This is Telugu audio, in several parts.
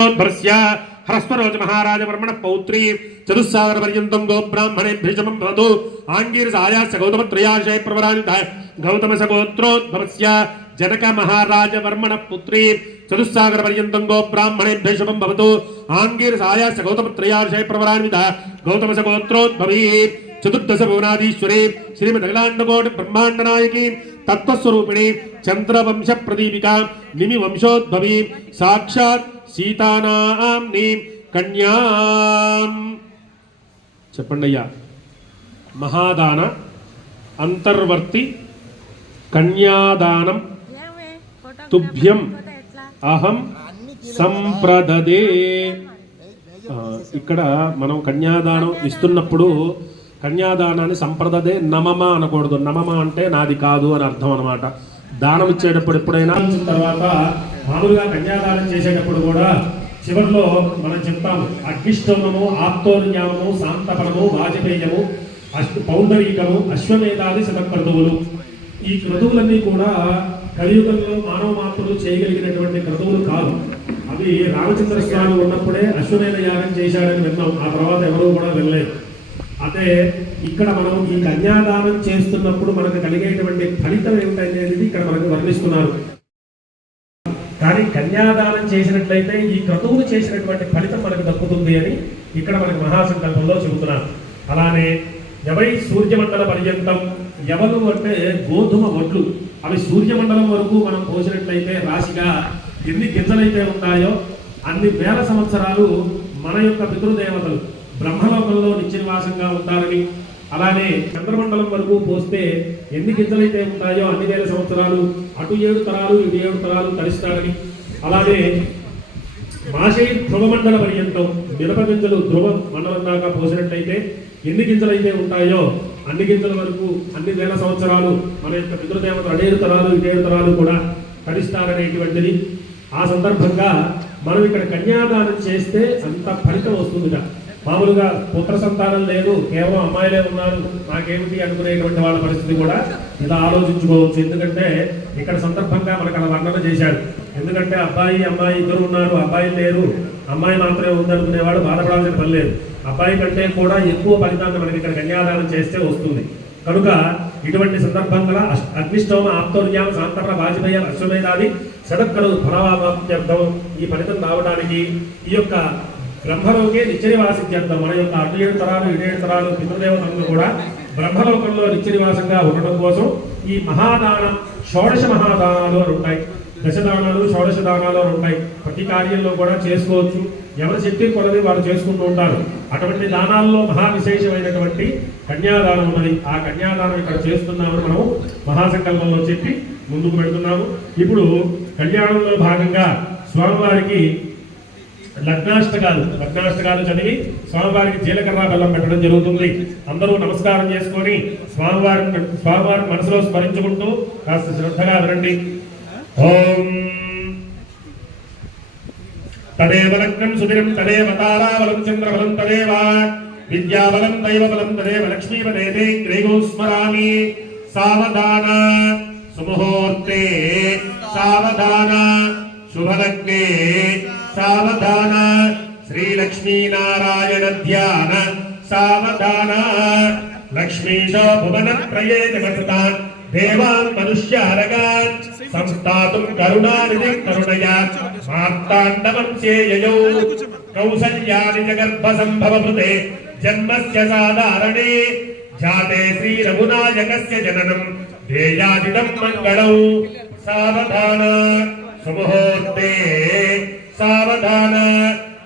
हरस्वरोज महाराज वर्मण पौत्री चतुस्सागर पर्यंतं गो ब्राह्मणे भीषमं भवतु आंगीरसायास्य गौतम त्रयाशय प्रवरान्धाय गौतम सगोत्रोद्भवस्य जनक महाराज वर्मण पुत्री चतुस्सागर पर्यंतं गो ब्राह्मणे भीषमं भवतु आंगीरसायास्य गौतम त्रयाशय प्रवरान्विता गौतम सगोत्रोद्भवी चतुर्दश भुवनाधीश्वरी श्रीमदखिलांडकोटि ब्रह्मांड नायकी तत्वस्वरूपिणी चंद्रवंश प्रदीपिका निमि वंशोद्भवी साक्षात् सीतानाम्नि कन्यां చెప్పండయ్యా మహాదాన అంతర్వర్తి కన్యాదానం తుభ్యం అహం సంప్రదదే. ఇక్కడ మనం కన్యాదానం ఇస్తున్నప్పుడు కన్యాదానాన్ని సంప్రదదే నమమ అనకూడదు. నమమ అంటే నాది కాదు అని అర్థం అనమాట. దానం ఇచ్చేటప్పుడు ఎప్పుడైనా తర్వాత మామూలుగా కన్యాదానం చేసేటప్పుడు కూడా చివరిలో మనం చెప్తాము అగ్నిష్టోమము ఆప్తోర్యామము శాంతపరము వాజపేయము పౌండరీకము అశ్వమేధాది శతక్రతువులు. ఈ క్రతువులన్నీ కూడా కలియుగంలో మానవ మాత్రులు చేయగలిగినటువంటి క్రతువులు కాదు. అవి రామచంద్ర స్వామి ఉన్నప్పుడే అశ్వమేధ యాగం చేశాడని విన్నాం. ఆ తర్వాత ఎవరూ కూడా వెళ్ళలేదు. అదే ఇక్కడ మనం ఈ కన్యాదానం చేస్తున్నప్పుడు మనకు కలిగేటువంటి ఫలితం ఏమిటనేది ఇక్కడ మనకు వర్ణిస్తున్నారు. కానీ కన్యాదానం చేసినట్లయితే ఈ క్రతువులు చేసినటువంటి ఫలితం మనకు దక్కుతుంది అని ఇక్కడ మనకు మహాసంకల్పంలో చెబుతున్నారు. అలానే ఎవై సూర్యమండల పర్యంతం, ఎవలు అంటే గోధుమ వడ్లు, అవి సూర్యమండలం వరకు మనం పోసినట్లయితే రాశిగా ఎన్ని గింజలైతే ఉంటాయో అన్ని వేల సంవత్సరాలు మన యొక్క పితృదేవతలు బ్రహ్మలోకంలో నిత్యనివాసంగా ఉంటారని, అలానే చంద్రమండలం వరకు పోస్తే ఎన్ని గింజలైతే ఉంటాయో అన్ని వేల సంవత్సరాలు అటు 7 తరాలు ఇటు 7 తరాలు తరిస్తారని, అలానే మాషై ధ్రువమండల పర్యంతం మిరప గింజలు ధ్రువ మండలం దాకా పోసినట్లయితే ఎన్ని గింజలైతే ఉంటాయో అన్ని గింజల వరకు అన్ని వేల సంవత్సరాలు మన యొక్క పితృదేవతలు అటు 7 తరాలు ఇటు 7 తరాలు కూడా తరిస్తారనేటువంటిది. ఆ సందర్భంగా మనం ఇక్కడ కన్యాదానం చేస్తే అంత ఫలితం వస్తుందిగా. మామూలుగా పుత్ర సంతానం లేదు, కేవలం అమ్మాయిలే ఉన్నారు, నాకేమిటి అనుకునేటువంటి వాళ్ళ పరిస్థితి కూడా ఇలా ఆలోచించుకోవచ్చు. ఎందుకంటే ఇక్కడ సందర్భంగా మనకు అలా వర్ణన చేశాడు. ఎందుకంటే అబ్బాయి అమ్మాయి ఇద్దరు ఉన్నారు, అబ్బాయి లేరు, అమ్మాయి మాత్రమే ఉందనుకునేవాడు బాధపడాల్సిన పని లేదు. అబ్బాయి కంటే కూడా ఎక్కువ ఫలితాన్ని మనకి ఇక్కడ కన్యాదానం చేస్తే వస్తుంది. కనుక ఇటువంటి సందర్భంగా అగ్నిష్టోమ ఆప్తోర్యాం శాంతపర వాజపేయ అశ్వమేధాది శతకరు ఫలవాప్త్యర్థం ఈ ఫలితం రావడానికి ఈ యొక్క బ్రహ్మలోకే నిత్యనివాసిత్యర్థం మన యొక్క అటు 7 తరాలు ఇటు 7 తరాలు పితృదేవతలు కూడా బ్రహ్మలోకంలో నిత్యనివాసంగా ఉండడం కోసం ఈ మహాదానం షోడశ మహాదానాలు అని ఉంటాయి. దశదానాలు షోడశ దానాలు అని ఉంటాయి. ప్రతి కార్యంలో కూడా చేసుకోవచ్చు. ఎవరు చెప్పి కొలది వారు చేసుకుంటూ ఉంటారు. అటువంటి దానాల్లో మహా విశేషమైనటువంటి కన్యాదానం ఉన్నది. ఆ కన్యాదానం ఇక్కడ చేస్తున్నామని మనం మహాసంకల్పంలో చెప్పి ముందుకు పెడుతున్నాము. ఇప్పుడు కళ్యాణంలో భాగంగా స్వామివారికి లగ్నాష్టకాలు చదివి స్వామివారికి జీలకర్ర బెల్లం పెట్టడం జరుగుతుంది. అందరూ నమస్కారం చేసుకొని స్వామివారి మనసులో స్మరించుకుంటూ కాస్త శ్రద్ధగా వినండి. ఓం తదేవ లగ్నం సుదిరం తదేవ తారాబలం చంద్రబలం తదేవ విద్యాబలం దైవబలం తదేవ లక్ష్మీపదే గ్రేగో స్మరామి. సావధాన సుముహూర్తే సావధాన శుభలగ్నే సావధాన శ్రీలక్ష్మీ నారాయణ ధ్యాన సావధాన లక్ష్మీశో భువన త్రయే జగతాన్ దేవాన్ మనుష్యారగాన్ సంస్థాతుం కరుణానిధిం కరుణయా మార్తాండవంశే యయౌ కౌసల్యాని జగర్భ సంభవభృతే జన్మస్య సాధారణే జాతే శ్రీ రఘునాయకస్య జననం ధ్యేయాదిదం మంగళం. సావధాన సుముహూర్తే సావధాన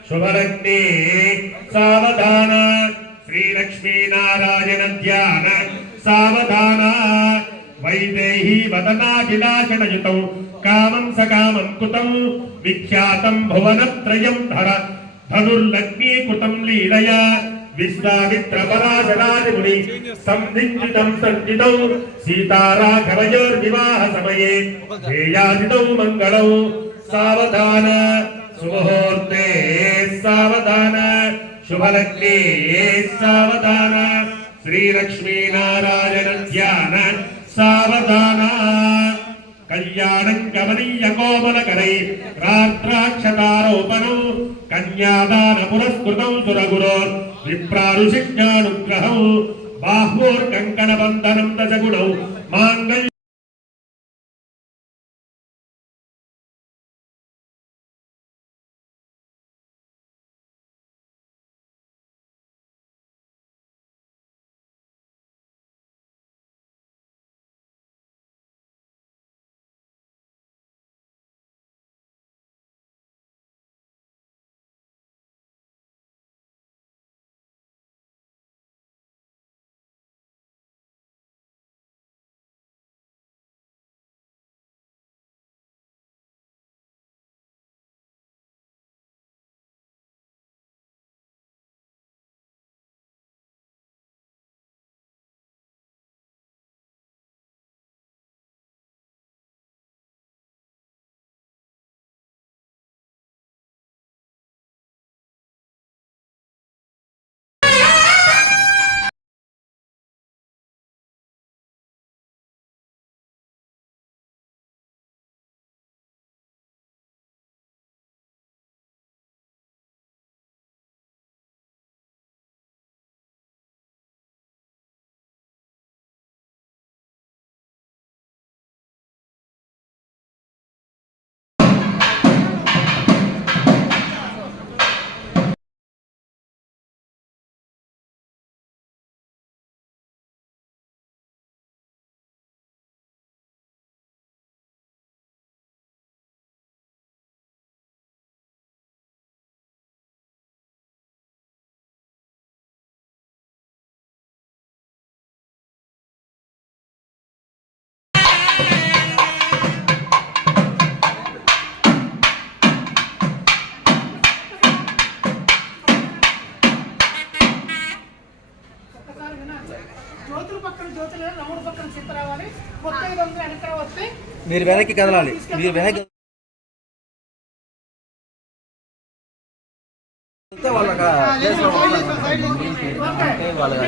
శుభలగ్నే సావధాన శ్రీలక్ష్మీ నారాయణ ధ్యాన సావధాన వైదేహీ వదనాభిలాషణయుతం కామం సకామం కుతం విఖ్యాతం భువనత్రయం ధర ధనుర్లగ్నీకృతం లీలయా విశ్వామిత్ర పరాశరాది ముని సంధించితం సంచితం సీతారాఘవయోర్వివాహ సమయే ధ్యేయాదిదం మంగళం. సావధాన సుముహూర్తే సావధాన శుభలగ్నే సావధాన శ్రీలక్ష్మీ నారాయణ ధ్యాన సావధాన. కళ్యాణం కమనీయ కోమలకరై రాత్రాక్షతారోపణం కన్యాదాన పురస్కృతం సురగురో విప్రారుషిజ్ఞానుగ్రహం బాహ్వోర్కంకణ బంధనం దశగుణౌ మాంగళ్య మీరు వెనక్కి కదలాలి. మీరు వెనక్కి వాళ్ళకి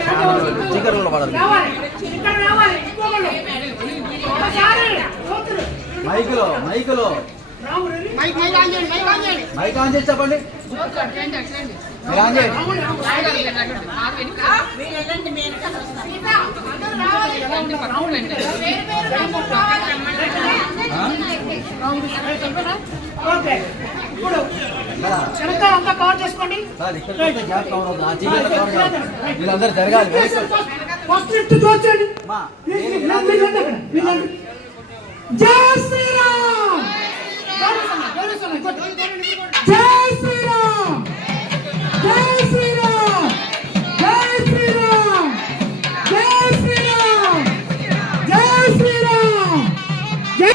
చీకట్లో పడాలి. మైకులో మైకులో మైక్ ఆన్ చేసి చెప్పండి. మీరు ఆన్ చేయండి. వీళ్ళందరూ జరగాలి. జై శ్రీరామ్, జై శ్రీరామ్, జై శ్రీరామ్, జై శ్రీరామ్, జై శ్రీరామ్, జై శ్రీరామ్, జై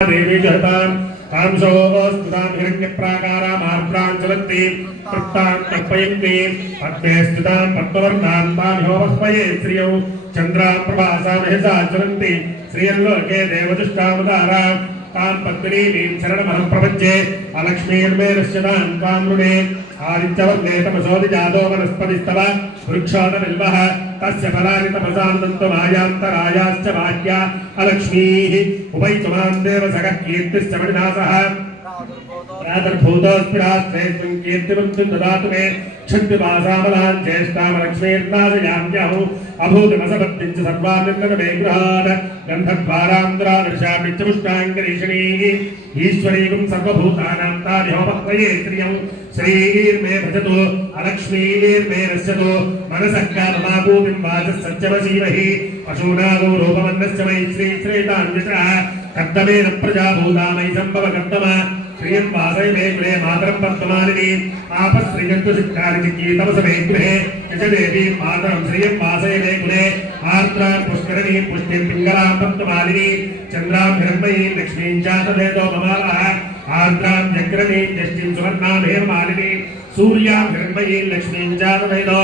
देवी जहतां कांसोस्तुतां हिरण्यप्राकारामार्द्रां चलन्ति तृप्तां तर्पयन्ति पद्मे स्थितां पद्मवर्णां तामिहोपस्मये श्रियौ चन्द्रां प्रभासां महसा चलन्ति श्रियल्लोके देवदुष्टावतारां तां पद्मिनीं शरणमहं प्रपद्ये अलक्ष्मीर्मेरस्यतां तां मृणे आदित्यवर्णे तमसोदिजातो वनस्पतिस्तव वृक्षोदबिल्वः तस्य फलानि तपसानुदन्तमायान्तरायाश्च बाह्या अलक्ष्मीः उपैतुमां देवसखः कीर्तिश्च मणिनासः प्रातर्भूतोऽस्मिरास्त्रेऽस्मिन् कीर्तिवृत्तिं ददातु मे क्षुद्विपासामलां ज्येष्ठामलक्ष्मीर्नाशयाम्यहु अभूतमसभक्तिं च सर्वान्निर्गत मे गृहात् गन्धद्वारान्तरादर्शामि च पुष्टाङ्गरीषणीः ईश्वरीकं सर्वभूतानां ताभिहोपक्वये श्रियं श्रीर्मे भजतु अलक्ष्मीर्मे रस्यतु मनसः काममाभूतिं वाचः सत्यमसीमहि पशूनागो रूपमन्नस्य मयि श्रीश्रेतान्यतः कर्दमेन प्रजाभूतामयि सम्भव कर्दम श्रियं वासय मे गृहे मातरं पद्ममालिनी आपश्रियन्तु सिद्धानि चिकीतमस मे गृहे यजदेवी मातरं श्रियं वासय मे गृहे आर्द्रां पुष्करणीं पुष्टिं पिङ्गलां पद्ममालिनी चन्द्रां हिरण्मयीं लक्ष्मीं चातदेतो ममालः आर्द्रां जग्रणीं यष्टिं सुवर्णां हेममालिनी सूर्यां हिरण्मयीं लक्ष्मीं चातदेतो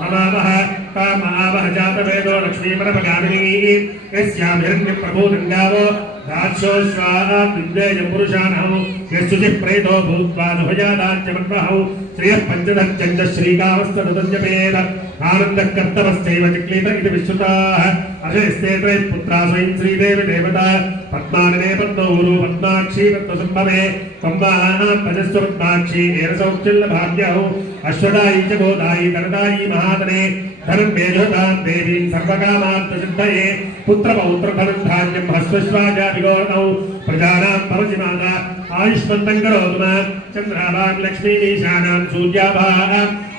ममावः तामावः जातवेदो लक्ष्मीपरमगामिनी यस्यां हिरण्यप्रभूतङ्गावो राक्षोश्वाः विद्वेयं पुरुषाणौ यस्तुति प्रेतो भूत्वा नुभजादाच्यमन्वहौ श्रियः पञ्चदश्चन्द्र श्रीकामस्तनुदञ्जपेद आनन्दः कर्तवश्चैव चिक्लीत इति विश्रुताः अशेस्ते त्रयः पुत्रा स्वयं श्रीदेवी देवता पद्मानने पद्मौरु पद्माक्षी पद्मसम्भवे त्वम्बाः भजस्व पद्माक्षी एरसौक्षल्लभाग्यौ अश्वदायी च गोदायी धनदायी महातने धनं मेधोदां देवीं सर्वकामार्थसिद्धये पुत्रपौत्रधनं धान्यं हस्वश्वाजाभिगोणौ प्रजानां भवति माता आयुष्मन्तं करोतु मां चन्द्राभां लक्ष्मीमीशानां सूर्याभाः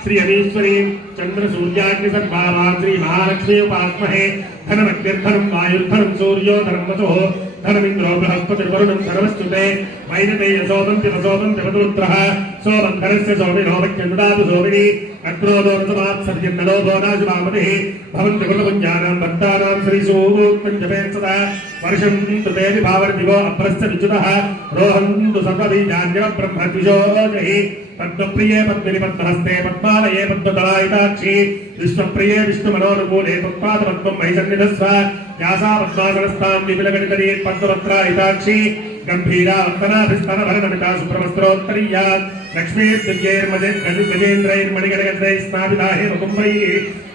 श्रियमीश्वरीं चन्द्रसूर्याग्निसर्वाभां श्रीमहालक्ष्मी उपास्महे धनमग्निर्धनं वायुर्धनं सूर्यो धनं वसुः धनमिन्द्रो बृहस्पतिर्वरुणं धनमस्तुते वैनतेय सोमन्ति वसोमन्ति वधुरुद्रः सोमन्धनस्य सोमिनो वक्यन्ददातु सोमिनि अग्रोदो रसमात्सर्यन्नलो भोनाशुभामतिः भवन्ति कुलपुञ्जानां भक्तानां श्रीसूक्तञ्जपेत् सदा वर्षं तु ते विभावर्दिवो अभ्रस्य विच्युतः रोहन्तु सर्वबीजान्यवब्रह्मद्विषोजहि पद्मप्रिये पद्मिनि पद्महस्ते पद्मालये पद्मदलायिताक्षी विश्वप्रिये विष्णुमनोनुकूले पद्मादपद्मं मयि सन्निधस्व यासा पद्मासनस्तां विपुलगणितरी पद्मवक्त्रायिताक्षी गम्भीरा वन्दनाभिस्तनभरणमिता सुप्रवस्त्रोत्तरीयात् लक्ष्मीर्दिव्यैर्गजेन्द्रैर्मणिगणगन्धैः स्नापिता हेमकुम्भैः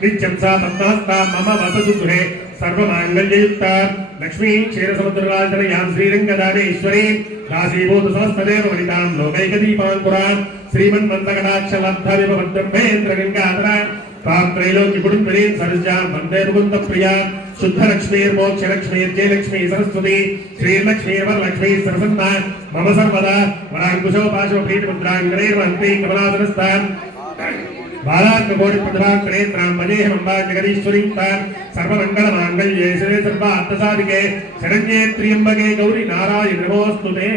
नित्यं सा पद्महस्ता मम वसतु गृहे सर्वमाङ्गल्ययुक्ता लक्ष्मीं क्षीरसमुद्रराजतनयां श्रीरङ्गदानेश्वरीं काशीभूतसहस्रदेव वनितां लोकैकदीपाङ्कुरां श्रीमन्मन्दकटाक्षलब्धविभवद्ब्रह्मेन्द्रगङ्गाधरां तां त्रैलोक्यकुटुम्बिनीं सरोजां वन्दे मुकुन्दप्रियां शुद्धलक्ष्मीर्मोक्षलक्ष्मीर्जयलक्ष्मी सरस्वती श्रीलक्ष्मीर्वरलक्ष्मी सरसन्ना मम सर्वदा वराङ्कुशोपाशोपीठमुद्राङ्गणैर्वन्ति कमलासनस्तां बालार्ककोटिप्रतिभाङ्करेत्रां मजेहमम्बा जगदीश्वरीं तां सर्वमङ्गलमाङ्गल्ये शिवे सर्वार्थसाधिके शरण्ये त्र्यम्बके गौरी नारायण नमोऽस्तुते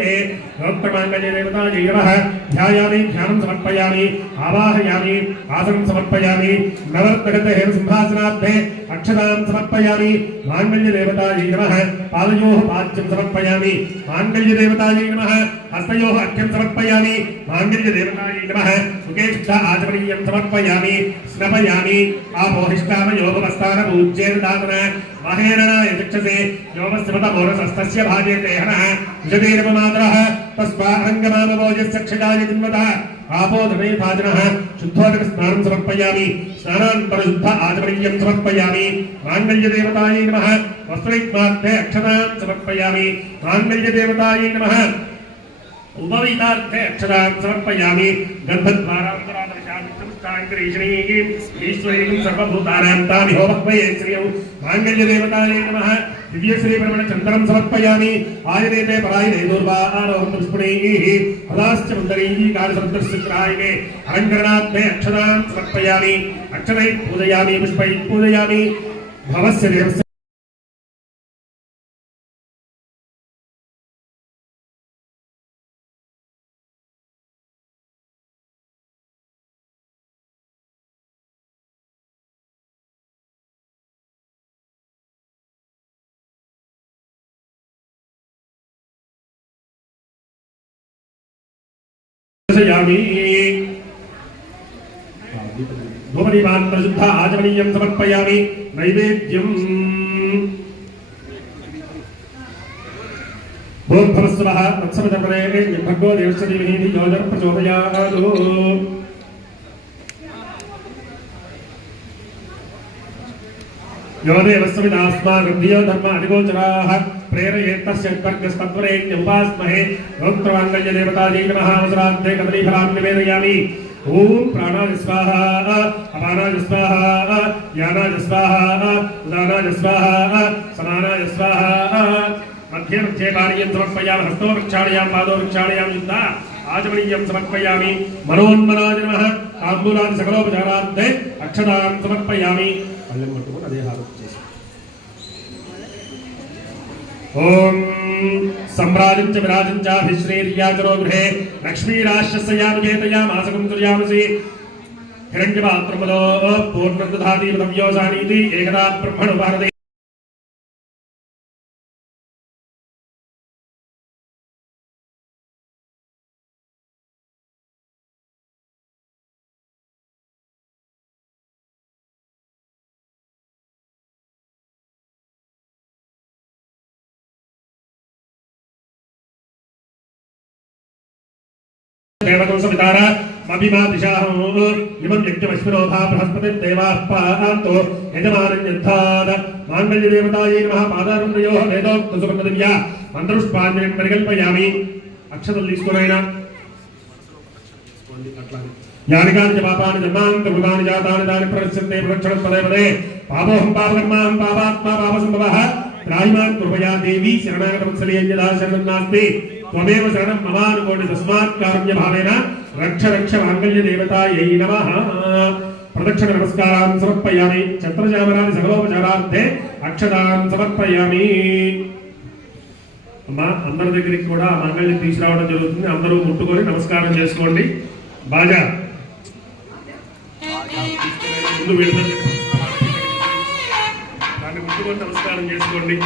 नोक्तमाङ्गल्ये देवतायै नमः ध्यायामि ध्यानं समर्पयामि आवाहयामि आसनं समर्पयामि नवरत्नगते हेमसिंहासनार्थे अक्षतां समर्पयामि माङ्गल्यदेवतायै नमः पादयोः पाद्यं समर्पयामि माङ्गल्यदेवतायै नमः हस्तयोः अर्घ्यं समर्पयामि माङ्गल्यदेवतायै नमः मुखे शुद्ध आचमनीयं समर्पयामि स्नपयामि आपोहिष्टामयोगमस्तानपूज्येर्दातन महेरणाय चक्षसे योमस्मतमोरसस्तस्य भाजेते हनः विशदेरपमातरः तस्मारङ्गमामभोजस्य क्षजाय जिन्वतः आपोधने भाजनः शुद्धोदकस्नानं समर्पयामि स्नानान्तरशुद्ध आचमनीयं समर्पयामि माङ्गल्यदेवतायै नमः वस्त्रैक्मार्थे अक्षतां समर्पयामि माङ्गल्यदेवतायै नमः उपवीतार्थे अक्षतां समर्पयामि गन्धद्वारान्तरादर्शामि सर्वाङ्गरीषणीं ईश्वरीं सर्वभूतानां तामिहो वह्वये श्रियं माङ्गल्यदेवतायै नमः दिव्यश्रीपरमणचन्दनं समर्पयामि आयनेते परायणे दूर्वारोहं पुष्पणैः पदाश्च मन्दरैः कालसमुद्रस्यत्रायणे अलङ्करणात्मे अक्षतां समर्पयामि अक्षतैः पूजयामि पुष्पैः पूजयामि भवस्य देवस्य धूमदीपान् प्रशुद्ध आचमनीयं समर्पयामि नैवेद्यम् भूर्भुवस्सुवः तत्सवितुर्वरेण्यं भर्गो देवस्य धीमहि धियो यो नः प्रचोदयात् यो देवस्सवितास्माकं धियो धर्म अधिगोचराः प्रेरयेत्तस्य कर्गस्तत्वरेण्यं उपास्महे गोत्रवाङ्गल्यदेवतायै नमः अवसरार्थे कदलीफलान् निवेदयामि ओम प्राणाय स्वाहा अपानाय स्वाहा यानाय स्वाहा उदानाय स्वाहा समानाय स्वाहा मध्ये मध्ये पानीयं समर्पयामि हस्तो वृक्षालयां पादो वृक्षालयां युक्ता आचमनीयं समर्पयामि मनोन्मनाय नमः ताम्बूलादि सकलोपचारार्थे अक्षतां समर्पयामि पल्लెం పట్టుకొని అదే హారతి చేసి ओम सम्राजं च विराजं च अभिश्रेर्याचरो गृहे लक्ष्मीराश्यस्यानुजेतयामासकं तुर्यामसि हिरण्यपात्रमदो पूर्णदधाति पदव्योसानीति एकदा ब्रह्मणो भारते देवतं सवितार मभिमा दिशाहं इमं यज्ञमश्विनोभा बृहस्पतिं देवाः पान्तु यजमानं यद्धाद माङ्गल्यदेवतायै नमः पादारुण्डयोः वेदोक्तसुवर्णदिव्या मन्त्रपुष्पाञ्जलिं परिकल्पयामि अक्षतలు తీసుకొనైనా यानि कानि च पापानि जन्मान्तर्कृतानि जातानि तानि प्रदर्श्यन्ते प्रदक्षिणं पदे पदे पापोऽहं पापकर्माहं पापात्मा पापसम्भवः त्राहिमां कृपया देवी शरणागतवत्सलेयदा शरणं नास्ति त्वमेव शरणं ममानुकोटि तस्मात् कारुण्यभावेन रक्ष रक्ष माङ्गल्यदेवतायै नमः प्रदक्षिण नमस्कारान् समर्पयामि छत्रचामरादि सकलोपचारार्थे अक्षतां समर्पयामि అమ్మా అందరి దగ్గరికి కూడా మంగళం తీసుకురావడం జరుగుతుంది అందరూ ముట్టుకొని నమస్కారం చేసుకోండి బాజా ముందు వెళ్తుంది దాన్ని ముట్టుకొని నమస్కారం చేసుకోండి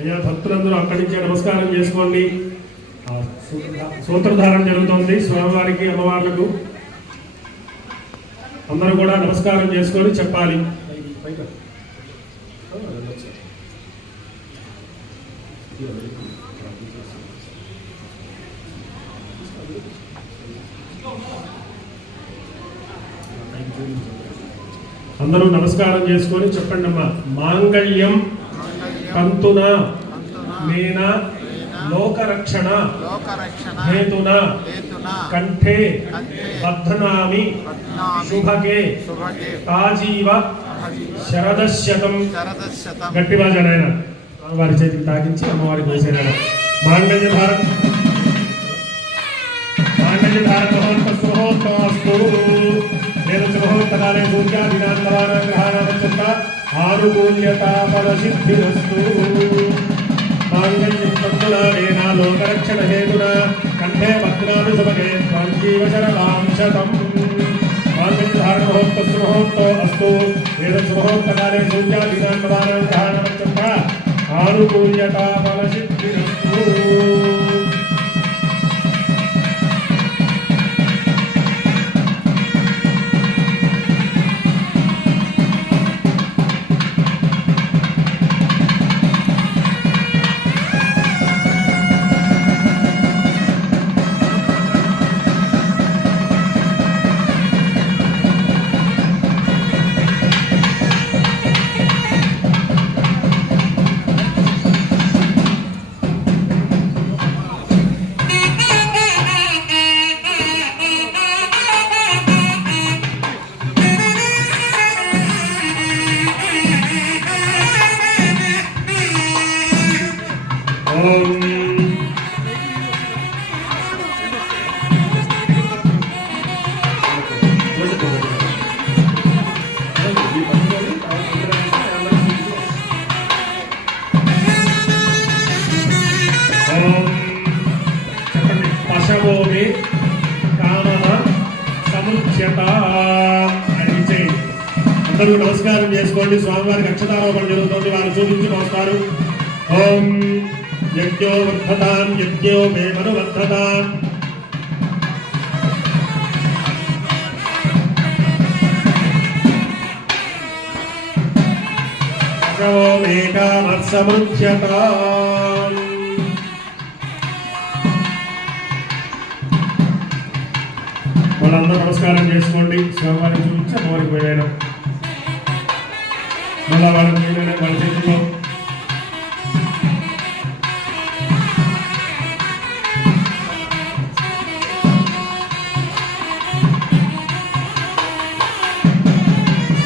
అయ్యా భక్తులందరూ అక్కడి నుంచే నమస్కారం చేసుకోండి. సూత్రధారణ జరుగుతోంది స్వామివారికి అమ్మవార్లకు. అందరూ కూడా నమస్కారం చేసుకొని చెప్పాలి. అందరూ నమస్కారం చేసుకొని చెప్పండి అమ్మా. మాంగళ్యం కంతున మేన లోకరక్షణ హేతున కంఠే బధ్నామి శుభకే తాజీవ శరదశతం. గట్టి బాజాయన వారి చేతికి తాకించి అమ్మవారికి వేసేనాడు. మాంగళ్య భారత్ మాంగళ్య భారత మహోత్సవస్తు ముహూర్తకాలే సూర్యాదినాంతరాగ్రహాణాంత ఆనుకూల్యతా ఫలసిద్ధిరస్తు. మాంగళ్యం కంతునా లోకరక్షణ హేతున కంఠే భద్రామి శుభగే త్వాంజీవ శరదాం శతం. మాంగళ్యధారణ మహోత్సవ అస్తు ముహూర్తకాలే సూర్యాదినాంతరాగ్రహాణాంత ఆనుకూల్యతా ఫలసిద్ధిరస్తు. పశవోమే కామః సముచ్యత అని చేయండి. అందరూ నమస్కారం చేసుకోండి. స్వామివారికి అక్షతారోపణ జరుగుతుంది. వారు చూపించి నమస్కారం. ఓం యజ్ఞో వర్ధతాం యజ్ఞో మే మనువర్ధతాం. పశవోమే కామః సముచ్యత. వాళ్ళందరూ నమస్కారం చేసుకోండి. స్వామివారికి చూపించి అమ్మవారికి పోయాను. మళ్ళా వాళ్ళకి వాళ్ళ చేతిలో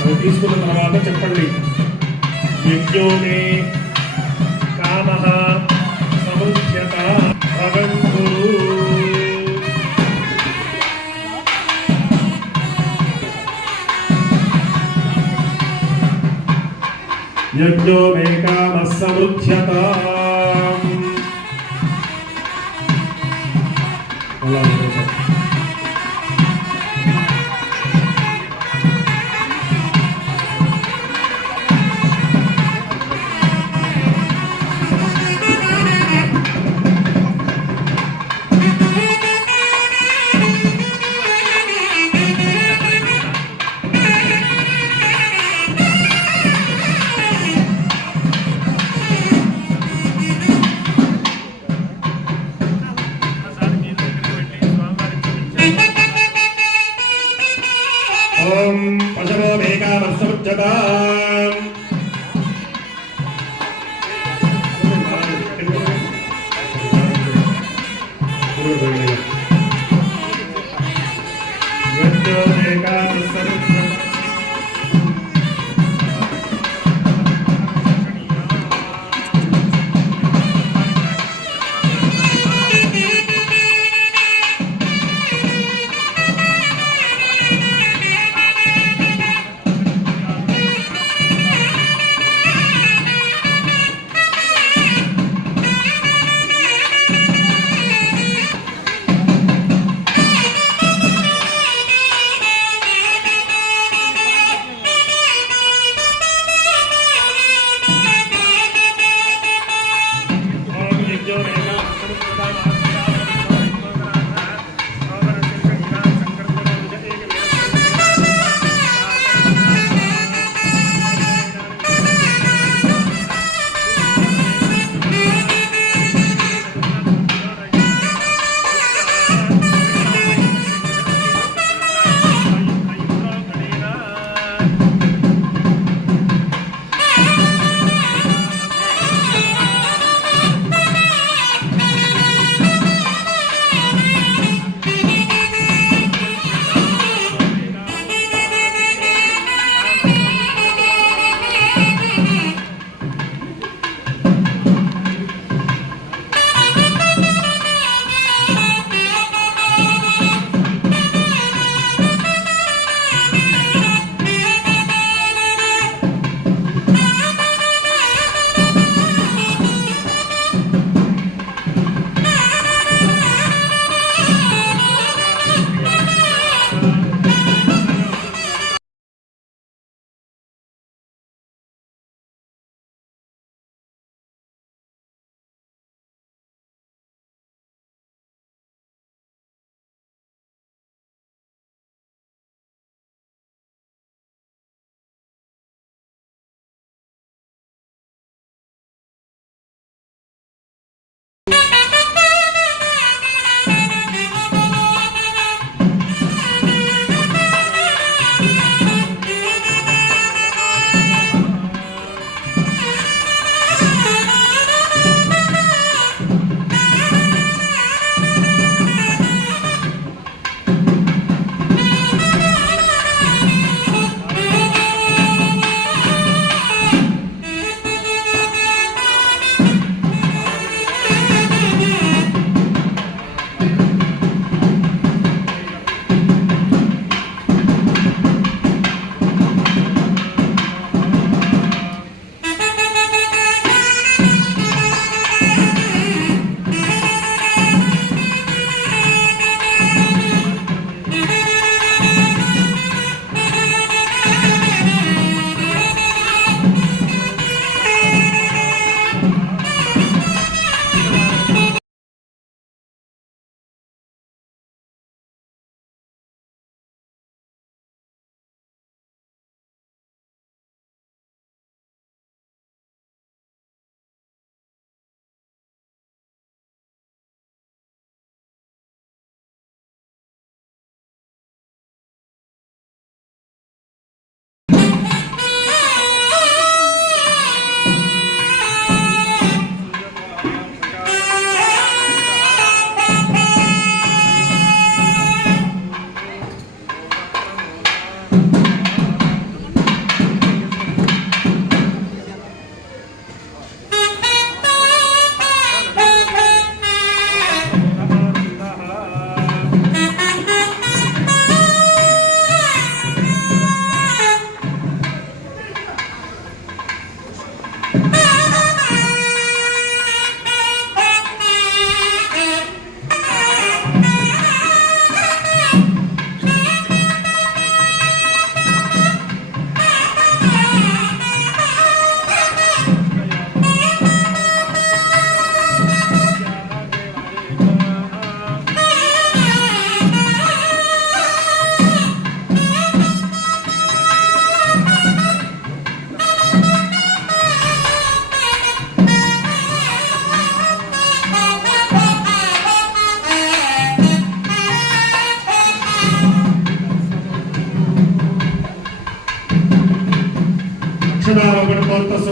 అవి తీసుకున్న తర్వాత చెప్పండి. యజ్ఞోమే కామః సముచ్యత భగవంతు. యజ్ఞో మే కామః సముచ్యత. ఓం పశవో మే కామః సముచ్యత. యజ్ఞో మే కామః సముచ్యత.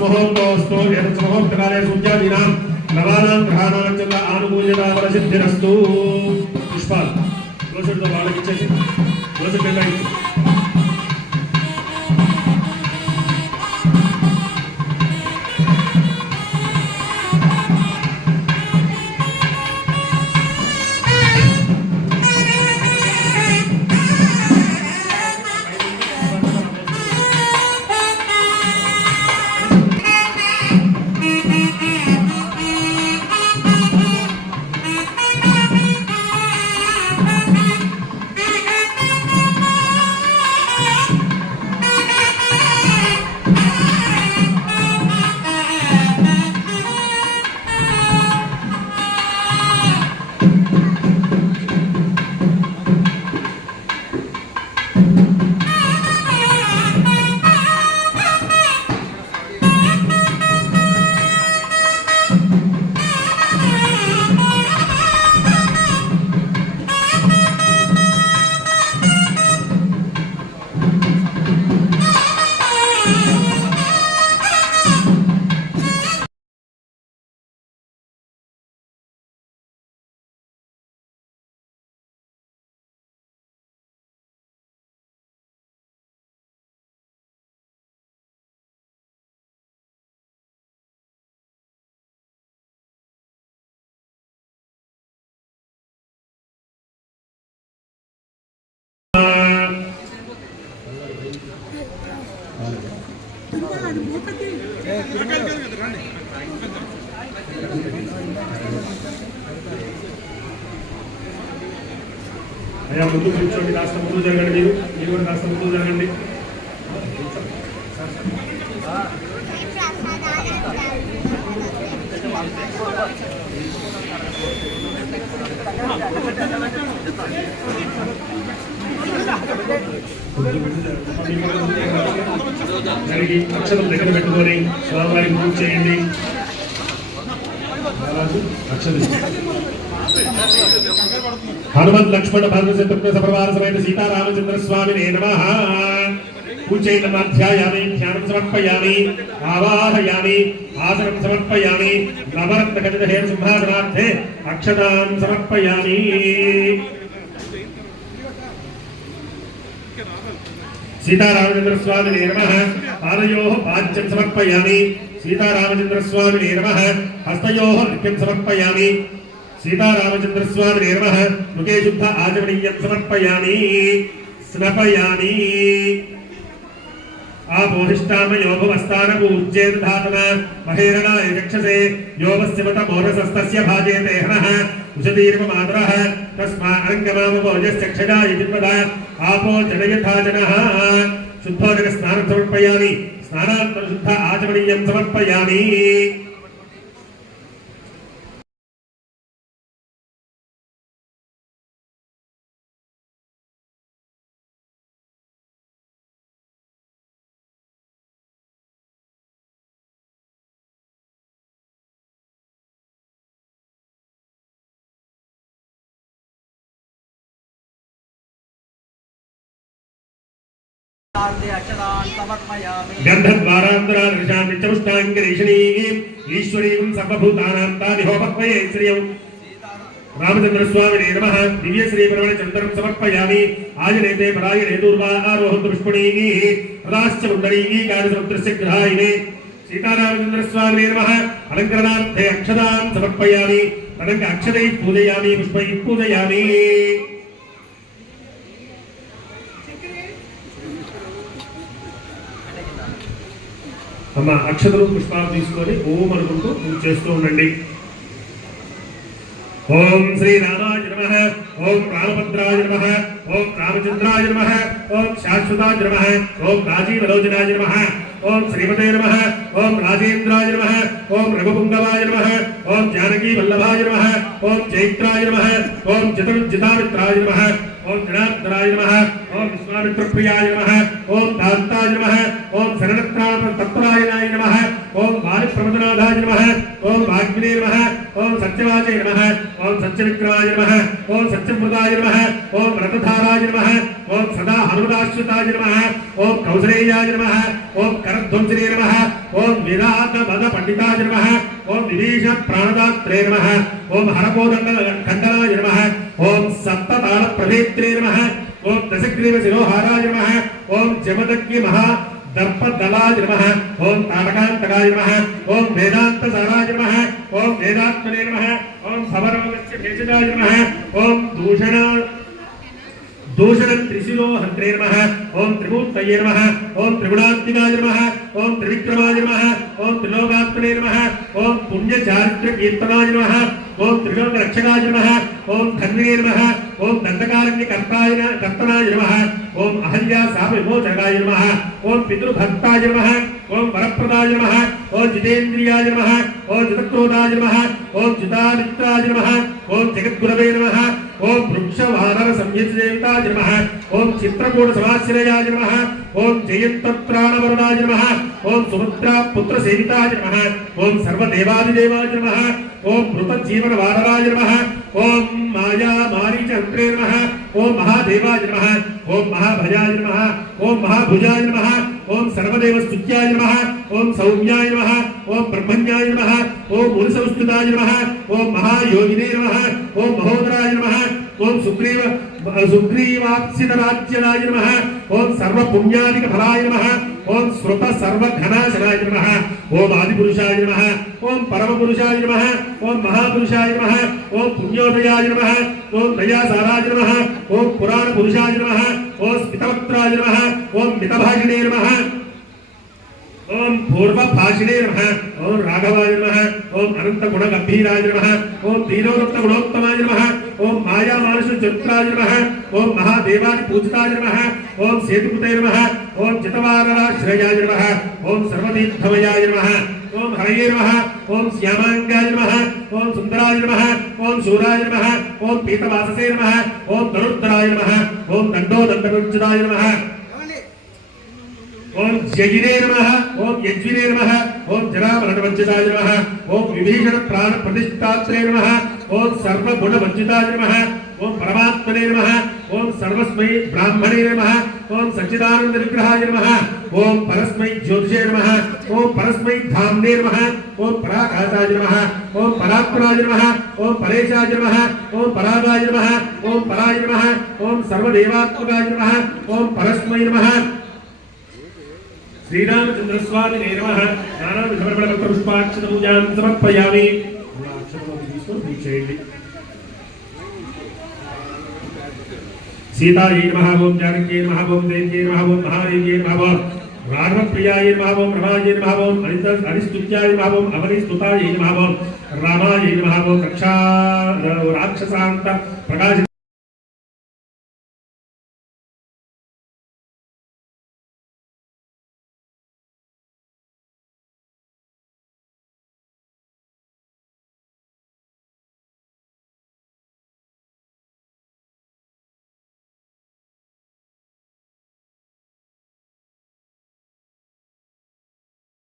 मुहूर्तोस्तु मुहूर्तकाले सूर्यादीनां नवानां ग्रहाणां च आनुकूल्यता सिद्धिरस्तु पुष्पाలు రోజుతో వాళ్ళకి ఇచ్చేసి రోజు కేటాయించి అయ్యా ముందు కూర్చోండి, కాస్త ముందు జరగండి, మీరు కూడా కాస్త ముందు జరగండి. జరిగి అక్షరం దగ్గర పెట్టుకొని స్వామివారికి పూజ చేయండి. హనుమత్ లక్ష్మణ భరత శత్రుఘ్న సపరివార సమేత సీతారామచంద్ర స్వామినే నమః. పూజైనమాధ్యాయామి, ధ్యానం సమర్పయామి, ఆవాహయామి, ఆసనం సమర్పయామి, నవరత్న ఖచ్చిత హేమ సింహాసనార్థే అక్షతాం సమర్పయామి. సీతారామచంద్ర స్వామినే నమః. పాదయోః పాద్యం సమర్పయామి. సీతారామచంద్ర స్వామినే నమః. హస్తయోః అర్ఘ్యం సమర్పయామి. సీతారామచంద్ర స్వామినే నమః. ముఖే శుద్ధ ఆచమనీయం సమర్పయామి. స్నపయామి. ఆపోహిష్టామయో భవస్థాన పూజ్యేత ధాతన మహేరణాయ చక్షసే యోవస్యమత మోరసస్తస్య భాజేతే హనః ఉషదీర్వ మాతరః తస్మా అరంగమామభోజస్య క్షజాయ జిన్వద ఆపో జనయథా జనః. శుద్ధోదక స్నానం సమర్పయామి. స్నానానంతర శుద్ధ ఆచమనీయం సమర్పయామి. గంధద్వారాంతరాదృశాం నిత్యముష్టాంగరీషణీం ఈశ్వరీం సర్వభూతానాం తాదిహోపక్వయే శ్రియం. రామచంద్ర స్వామినే నమః. దివ్య శ్రీ ప్రవణ చంద్రం సమర్పయామి. ఆజనేతే పరాయణే దూర్వా ఆరోహంతు పుష్పణీః ప్రదాశ్చ ముందరీః కాళసముద్రస్య గ్రహాయినే. సీతారామచంద్ర స్వామినే నమః. అలంకరణార్థే అక్షతాం సమర్పయామి. తదంగ అక్షతైః పూజయామి, పుష్పైః పూజయామి. అమ్మ అక్షతలు పుష్పాలు తీసుకొని ఓం అనుకుంటూ పూజ చేస్తూ ఉండండి. ఓం శ్రీరామాయ నమః. ఓం రామభద్రాయ నమః. ఓం రామచంద్రాయ నమః. ఓం శాశ్వతాయ నమః. ఓం రాజీవలోచనాయ నమః. ఓం శ్రీమతే నమః. ఓం రాజేంద్రాయ నమః. ఓం రఘుపుంగవాయ నమః. ఓం జానకీ వల్లభాయ నమః. ఓం చైత్రాయ నమః. ఓం జితామిత్రాయ నమః. ఓం జనార్దనాయ నమః. ఓం విశ్వామిత్రప్రియాయ నమః. ఓం దాంతాయ నమః. ఓం శరణత్రాయ నమః. ఓం వారిప్రమదనాథాయ నమః. ఓం వాగ్మినే నమః. ఓం సత్యవాచే నమః. ఓం సత్యవిక్రమాయ నమః. ఓం సత్యమృతాయ నమః. ఓం రథధారాయ నమః. ఓం సదా హనుమదాశ్రితాయ నమః. ఓం కౌసలేయాయ నమః. ఓం కరధ్వంసినే నమః. ఓం విరాట వద పండితాయ నమః. ఓం విభీష ప్రాణదాత్రే నమః. ఓం హరకోదండ ఖండనాయ నమః. ఓం సప్తతాళ ప్రవేత్రే నమః. ఓం దశగ్రీవ శిరోహారాయ నమః. ఓం జమదగ్ని మహా దర్పదలాయ నమః. ఓం తారకాంతకాయ నమః. ఓం వేదాంత సారాయ నమః. ఓం వేదాత్మనే నమః. ఓం భవరోగస్య భేషజాయ నమః. ఓం దూషణం త్రిశిలో హంత్రే నమః. ఓం త్రిమూర్తయే నమః. ఓం త్రిగుణాత్మికాయ నమః. ఓం త్రివిక్రమాయ నమః. ఓం త్రిలోకాత్మనే నమః. ఓం పుణ్యచారిత్ర కీర్తనాయ నమః. ఓం త్రిలోక రక్షకాయ నమః. ఓం ధన్వే నమః. ఓం దండకారణ్య కర్తనాయ నమః. ఓం అహల్యా శాప విమోచకాయ నమః. ఓం పితృభక్తాయ నమః. ఓం వరప్రదాయ నమః. ఓం జితేంద్రియాయ నమః. ఓం జితక్రోధాయ నమః. ఓం జితామిత్రాయ నమః. ఓం జగద్గురవే నమః. ఓం వృక్షవానర సంయుక్తదేవతాయ నమః. ఓం చిత్రకూట సమాశ్రయాయ నమః. ఓం జయంతత్రాణవరుణాయ నమః. ఓం సుభద్రా పుత్ర సేవితాయ నమః. ఓం సర్వదేవాదిదేవాయ నమః. ఓం మృత జీవన వానరాయ నమః. ఓం మాయా మారీచంత్రే నమః. ఓం మహాదేవాయ నమః. ఓం మహాభయాయ నమః. ఓం మహాభుజాయ నమః. ఓం సర్వదేవ స్తుత్యాయ నమః. ఓం సౌమ్యాయ నమః. ఓం బ్రహ్మణ్యాయ నమః. ఓం మునిసంస్తుతాయ నమః. ఓం మహాయోగినే నమః. ఓం మహోదరాయ నమః. ఓం సుగ్రీవాప్సితరాజ్యనాయ నమః. ఓం సర్వపుణ్యాదిక ఫలాయ నమః. ఓం స్మృత సర్వఘనాశనాయ నమః. ఓం ఆదిపురుషాయ నమః. ఓం పరమపురుషాయ నమః. ఓం మహాపురుషాయ నమః. ఓం పుణ్యోదయాయ నమః. ఓం దయాసారాయ నమః. ఓం పురాణ పురుషాయ నమః. ఓం స్మితవక్త్రాయ నమః. ఓం మితభాషిణే నమః. ఓం పూర్వభాషిణే నమః. ఓం రాఘవాయ నమః. ఓం అనంత గుణ గంభీరాయ నమః. ఓం దీనోరక్త గుణోత్తమాయ నమః. ఓం మాయా మానుష చరిత్రాయ నమః. ఓం మహాదేవాది పూజితాయ నమః. ఓం సేతుపతే నమః. ఓం చితవానరాశ్రయాయ నమః. ఓం సర్వతీర్థమయాయ నమః. ఓం హరయే నమః. ఓం శ్యామాంగాయ నమః. ఓం సుందరాయ నమః. ఓం శూరాయ నమః. ఓం పీతవాససే నమః. ఓం ధనుర్ధరాయ నమః. ఓం దండోదండవిచ్యుతాయ నమః. ఓం జగినే నమః. ఓం యజ్వినే నమః. ఓం జరామరణవంచితాయ నమః ఓం విభీషణ ప్రాణ ప్రతిష్ఠాత్రే నమః ఓం సర్వగుణవంచితాయ నమః ఓం పరమాత్మనే నమః ఓం సర్వస్మై బ్రాహ్మణే నమః ఓం సచ్చిదానంద విగ్రహాయ నమః ఓం పరస్మై జ్యోతిషే నమః ఓం పరస్మై ధామ్నే నమః ఓం పరాకాశాయ నమః ఓం పరాత్మనాయ నమః ఓం పరేశాయ నమః ఓం పరాగాయ నమః ఓం పరాయ నమః ఓం సర్వదేవాత్మకాయ నమః ఓం పరస్మై నమః శ్రీరామచంద్ర స్వామినే నమః నానా విధ పుష్పాక్షత పూజాం సమర్పయామి. చేయండి. सीतायै नमः ओम जानकी नमः ओम देव्यै नमः ओम महादेव्यै नमः ओम राघवप्रियायै नमः ओम रमायै नमः ओम अरिस्तुत्याय नमः ओम अवनिस्तुतायै नमः ओम रामायै नमः ओम रक्षा राक्षसान्त प्रकाश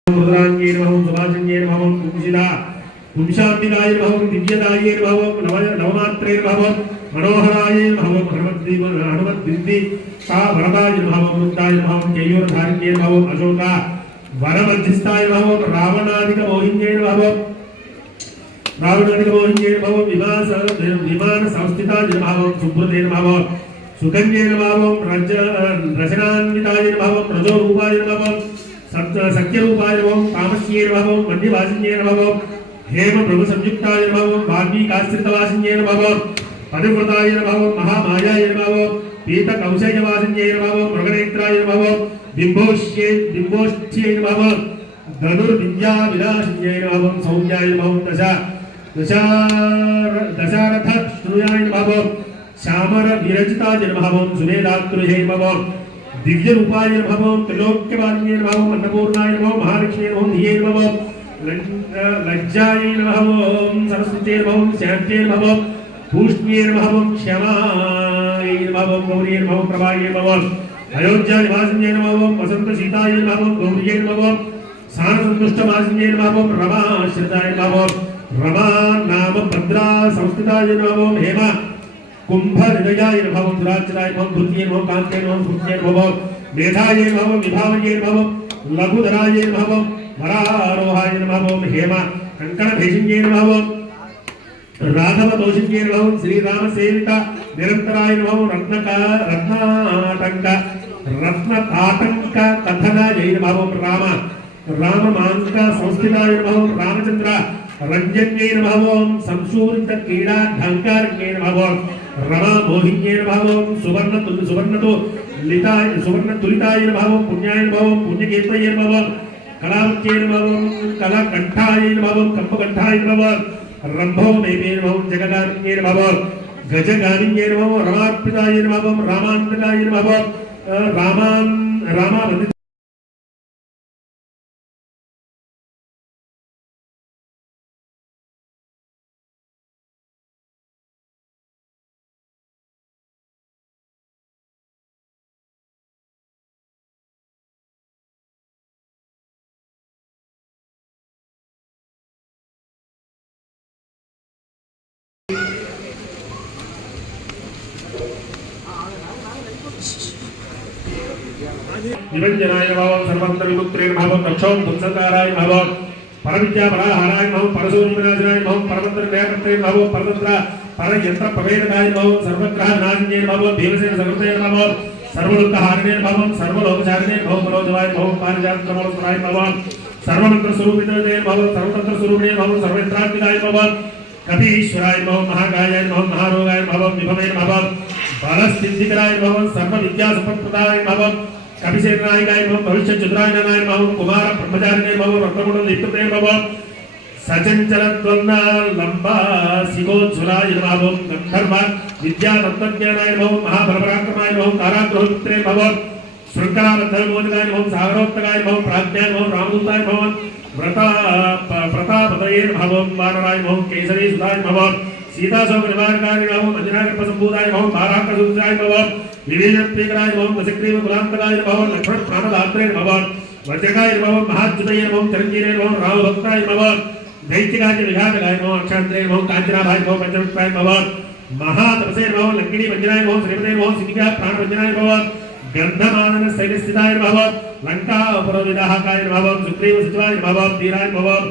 रुद्रांगे नमः ओम सुभाषंगे नमः ओम कुंशिला कुंशांबिकाय नमः ओम दिव्यदाये नमः ओम नवमात्रे नमः ओम मनोहराय नमः ओम हनुमद्दिव्य सा वरदाय नमः ओम मुक्ताय नमः ओम केयूरधारिण्ये नमः ओम अशोका वरमध्यस्थाय नमः ओम रावणादिक मोहिन्ये नमः ओम विमान संस्थिताय नमः ओम सुब्रते नमः ओम सुकन्ये नमः ओम रचनान्विताय नमः ओम रजोरूपाय नमः ओम सत्यरूपाय नमः कामस्ये नमः ओम मध्यवासिन्ये नमः ओम हेम प्रभु संयुक्ताय नमः ओम वाल्मीकाश्रितवासिन्ये नमः ओम पतिव्रताय नमः ओम महामायाय नमः ओम पीतकौशयवासिन्ये नमः ओम मृगनेत्राय नमः ओम बिम्बोष्ये नमः ओम धनुर्विद्या विलासिन्ये नमः ओम सौम्याय नमः ओम दशारथ श्रूयाय नमः ओम श्यामर विरचिताय नमः ओम सुवेदात्रुहे नमः ओम दिव्य रूपाय नमः ओम त्रिलोक्यवासिन्ये नमः ओम अन्नपूर्णाय नमः ओम महालक्ष्मी नमः ओम धिये नमः ओम लज्जाय नमः ओम सरस्वती नमः ओम शान्त्यै नमः ओम पूष्ण्ये नमः ओम क्षमाय नमः ओम गौरी नमः ओम प्रभाय नमः ओम अयोध्या निवासिन्ये नमः ओम वसंत सीताय नमः ओम गौरी नमः ओम सान संतुष्टवासिन्ये नमः ओम रमाश्रिताय नमः ओम रमा नाम भद्रा संस्थिताय नमः ओम हेमा कुंभ हृदयाय नमः ओम दुराचराय नमः ओम धृत्ये नमः ओम कान्ते नमः ओम भुज्ये नमः ओम मेधाय नमः ओम विभावये नमः ओम लघुधराय नमः ओम वरारोहाय नमः ओम हेमा कंकण भेषिन्ये नमः ओम राघव दोषिन्ये नमः ओम श्री राम सेविता निरंतराय नमः ओम रत्नाटंक कथनाय नमः ओम राम मांस संस्थिताय नमः ओम रामचंद्र रंजन्ये नमः ओम संशूरित क्रीडा ढंकारन्ये नमः ओम रमा मोहिन्ये नमः ओम सुवर्ण तुलिताय नमः ओम पुण्याय नमः ओम पुण्यकेतये नमः ओम कलावत्ये नमः ओम कलाकंठाय नमः ओम कंपकंठाय नमः ओम रंभो मेवे नमः ओम जगगामिन्ये नमः ओम गजगामिन्ये नमः ओम रमार्पिताय नमः ओम रामान्तकाय नमः ओम रामावन्दित निरंजनाय नमः ओम सर्वत्र विमुक्त्रे नमः ओम दक्षों दुःसंकाराय नमः ओम परविद्या पराहाराय नमः ओम परशुरामनाशनाय नमः ओम परमंत्र न्यायकर्त्रे नमः ओम परतंत्र परयंत्र प्रवेदकाय नमः ओम सर्वग्रह नाशिन्ये नमः ओम भीमसेन सकृते नमः ओम सर्वलोकहारिणे नमः ओम सर्वलोकचारिणे नमः ओम मनोजवाय नमः ओम पारिजातकमलसुराय नमः ओम सर्वमंत्र स्वरूपिते नमः ओम सर्वतंत्र स्वरूपिणे नमः ओम सर्वेन्द्रात्मिकाय नमः ओम कपीश्वराय नमः ओम महाकायाय नमः ओम महारोगाय नमः ओम विभवे नमः ओम बलसिद्धिकराय नमः ओम सर्वविद्यासंपत्प्रदाय नमः ओम कपिसेनायकाय नमः भविष्य चतुरायनाय नमः ओम कुमार ब्रह्मचारिणे नमः ओम रत्नगुण दीप्तते नमः ओम सचंचलत्वन्ना लंबा सिगोज्ज्वलाय नमः ओम गंधर्व विद्या तत्त्वज्ञानाय नमः ओम महाबलपराक्रमाय नमः ओम कारागृहपुत्रे नमः ओम शृंखलाबद्धमोदकाय नमः ओम सागरोक्तकाय नमः ओम प्राज्ञाय नमः ओम रामदूताय नमः ओम प्रतापतये नमः ओम वानराय नमः ओम केसरी सुधाय नमः ओम सीताशोक निवारकाय नमः ओम अंजनाकल्पसंभूताय नमः ओम बाराकसुताय नमः ओम विवेकप्रियकाय नमः ओम वसग्रीव कुलांतकाय नमः ओम लक्ष्मण प्राणदात्रे नमः ओम वज्रकाय नमः महाद्युतये नमः चिरञ्जीवे नमः रामभक्ताय नमः दैत्यकाय विघातकाय नमः अक्षान्त्रे नमः काञ्चनाभाय नमः पञ्चवक्ताय नमः महातपसे नमः लङ्किणी वञ्जनाय नमः श्रीमते नमः सिंहिका प्राणवञ्जनाय नमः गन्धमादन शैलस्थिताय नमः लङ्का अपरविदाहकाय नमः सुग्रीव सचिवाय नमः धीराय नमः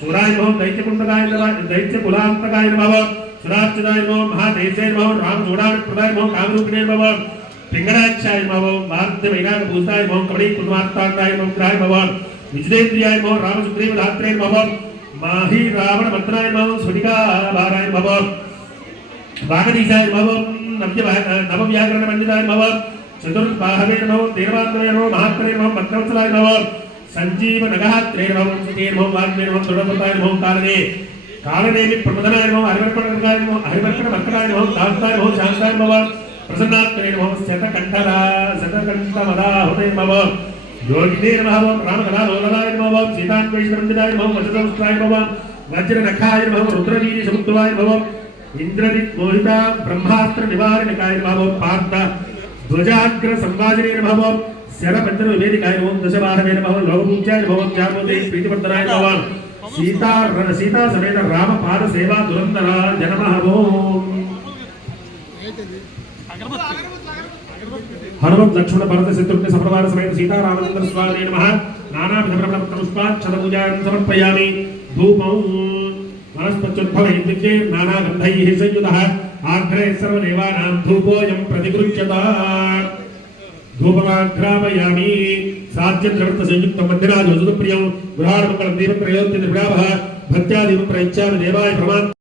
शूराय नमः दैत्यकुण्डकाय नमः दैत्यकुलान्तकाय नमः सुरार्चिताय नमः महादेशाय नमः रामजोडाप्रदाय नमः कामरूपिणे नमः पिंगराक्षाय नमः वार्धवैरागभूताय नमः कवड़ी कुलमार्ताण्डाय नमः ग्राय नमः विजयेन्द्रियाय नमः रामसुग्रीवधात्रे नमः माही रावण मन्त्राय नमः स्फटिकाभाराय नमः वागदीशाय नमः नवव्याकरणपण्डिताय नमः चतुर्बाहवे नमः देवात्मने नमः महात्मने नमः भक्तवत्सलाय नमः संजीवनगहात्रे नमः सुते नमः वाग्मे नमः दृढव्रताय नमः कालनेमि प्रमदनाय नमः हरिवर्कणकाय नमः हरिवर्कणमर्कटाय नमः कान्ताय नमः शान्ताय नमः प्रसन्नात्मने नमः शतकण्ठमदाहुते नमः योगिने नमः रामकलालोलाय नमः सीतान्वेषणपण्डिताय नमः वज्रदंष्ट्राय नमः वज्रनखाय नमः रुद्रवीर्यसमुद्रवाय नमः इंद्रजित्मोहिता ब्रह्मास्त्रनिवारणिकाय नमः पार्थ ध्वजाग्र संवादिने नमः शरपञ्चर विवेदिकाय नमः दशबाहवे नमः लोकपूज्याय नमः ज्ञानोदय प्रीतिवर्धनाय नमः सीता समेत राम पाद सेवा दुरंतरा जनमः ओम हनुमत लक्ष्मण भरत शत्रुघ्न सपरिवार समेत सीता रामचंद्र स्वामी नमः नानाविध पुष्पाक्षत पूजां समर्पयामि धूपं वनस्पत्युद्भवैर्विद्ये नानागन्धैः संयुतः आग्रे सर्वदेवानां धूपोऽयं प्रतिगृह्यता धूपमाघ्रापयामि साध्यद्रवृत्त संयुक्तं मन्दिराजोजुप्रियं गृहाणमङ्गलं दीपत्रयोत्य त्रिपुरावः भक्त्या दीपप्रयच्छामि देवाय प्रमाण